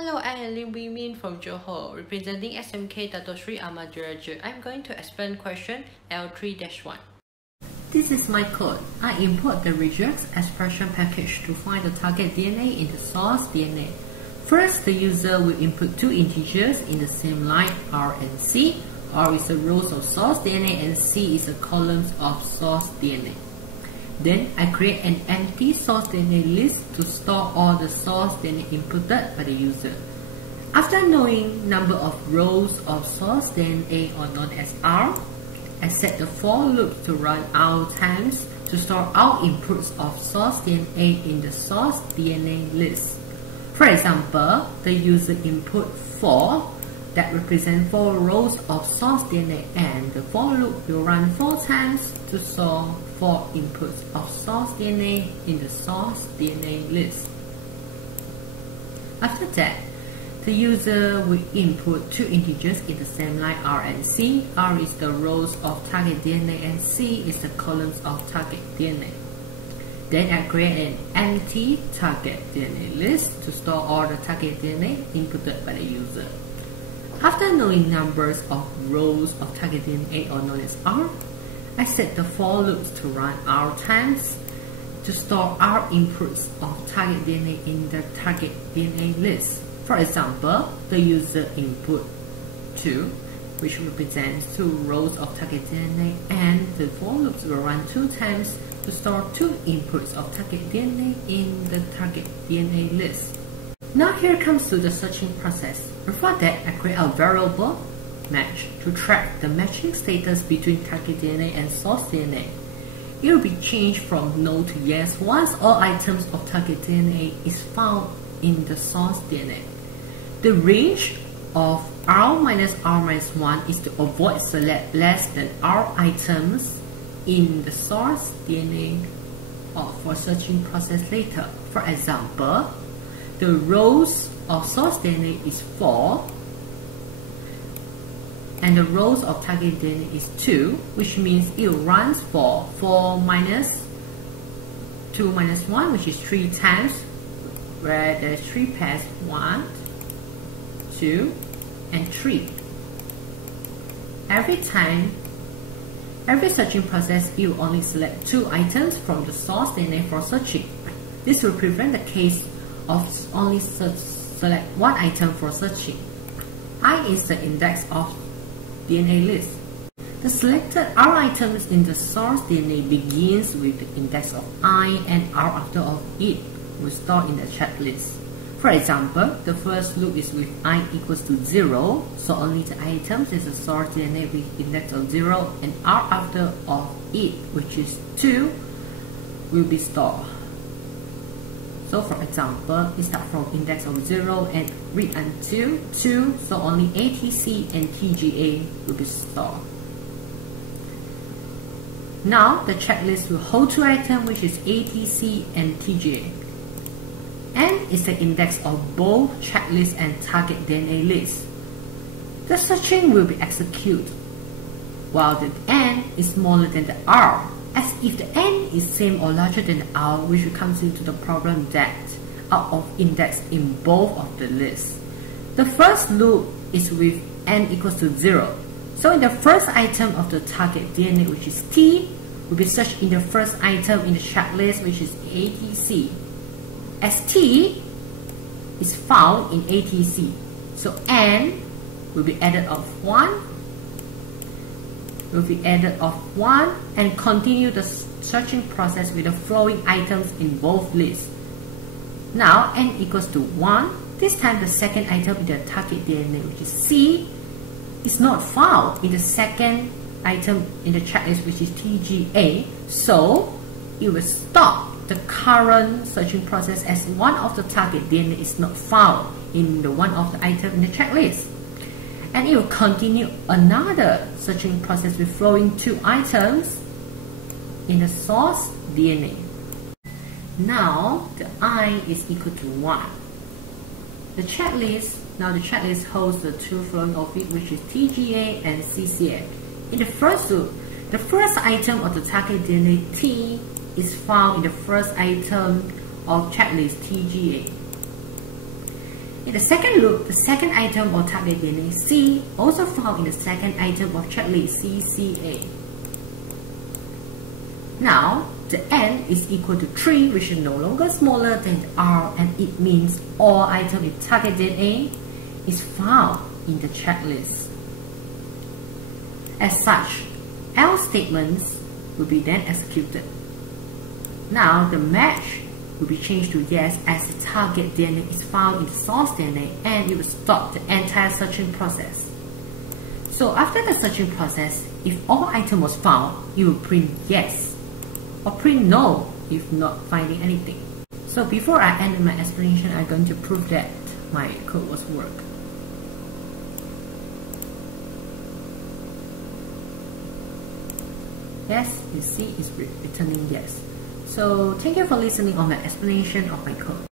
Hello, I am LIM WEI MIN from Johor, representing SMK Dato Sri Ahmad Juraja. I'm going to explain question L3-1. This is my code. I import the regex expression package to find the target DNA in the source DNA. First, the user will input two integers in the same line R and C. R is the rows of source DNA and C is the columns of source DNA. Then I create an empty source DNA list to store all the source DNA inputted by the user. After knowing number of rows of source DNA or known as R, I set the for loop to run R times to store all inputs of source DNA in the source DNA list. For example, the user input 4 that represent 4 rows of source DNA, and the for loop will run 4 times to store 4 inputs of source DNA in the source DNA list. After that, the user will input two integers in the same line R and C. R is the rows of target DNA and C is the columns of target DNA. Then I create an empty target DNA list to store all the target DNA inputted by the user. After knowing numbers of rows of target DNA or known as R, I set the for loops to run R times to store R inputs of target DNA in the target DNA list. For example, the user input 2, which represents 2 rows of target DNA, and the for loops will run 2 times to store 2 inputs of target DNA in the target DNA list. Now here comes to the searching process. Before that, I create a variable match to track the matching status between target DNA and source DNA. It will be changed from no to yes once all items of target DNA is found in the source DNA. The range of R minus R minus 1 is to avoid select less than R items in the source DNA for searching process later. For example, the rows of source DNA is 4 and the rows of target DNA is 2, which means it runs for 4 minus 2 minus 1, which is 3 times, where there's 3 pairs, 1, 2, and 3. Every time, every searching process, you will only select 2 items from the source DNA for searching. This will prevent the case of only select 1 item for searching. I is the index of DNA list. The selected R items in the source DNA begins with the index of I, and R after of it will store in the checklist. For example, the first loop is with I equals to 0, so only the items is a source DNA with index of 0, and R after of it, which is 2, will be stored. So for example, it starts from index of 0 and read until 2, so only ATC and TGA will be stored. Now the checklist will hold 2 items, which is ATC and TGA. N is the index of both checklist and target DNA list. The searching will be executed while the N is smaller than the R, as if the N is same or larger than the R, which comes into the problem that out of index in both of the lists. The first loop is with N equals to 0. So in the first item of the target DNA, which is T, will be searched in the first item in the checklist, which is ATC. As T is found in ATC, so N will be added of 1, and continue the searching process with the following items in both lists. Now N equals to 1. This time the second item in the target DNA, which is C, is not found in the second item in the checklist, which is TGA, so it will stop the current searching process as one of the target DNA is not found in the one of the item in the checklist. And it will continue another searching process with following 2 items in the source DNA. Now the I is equal to 1. The checklist holds the 2 following of it, which is TGA and CCA. In the first loop, the first item of the target DNA T is found in the first item of checklist TGA. In the second loop, the second item of target DNA C also found in the second item of checklist CCA. Now, the n is equal to 3, which is no longer smaller than r, and it means all items in target DNA is found in the checklist. As such, else statements will be then executed. Now, the match will be changed to yes, as the target DNA is found in the source DNA, and it will stop the entire searching process. So after the searching process, if all item was found, it will print yes, or print no if not finding anything. So before I end my explanation, I'm going to prove that my code was work. Yes, you see it's returning yes. So thank you for listening on my explanation of my code.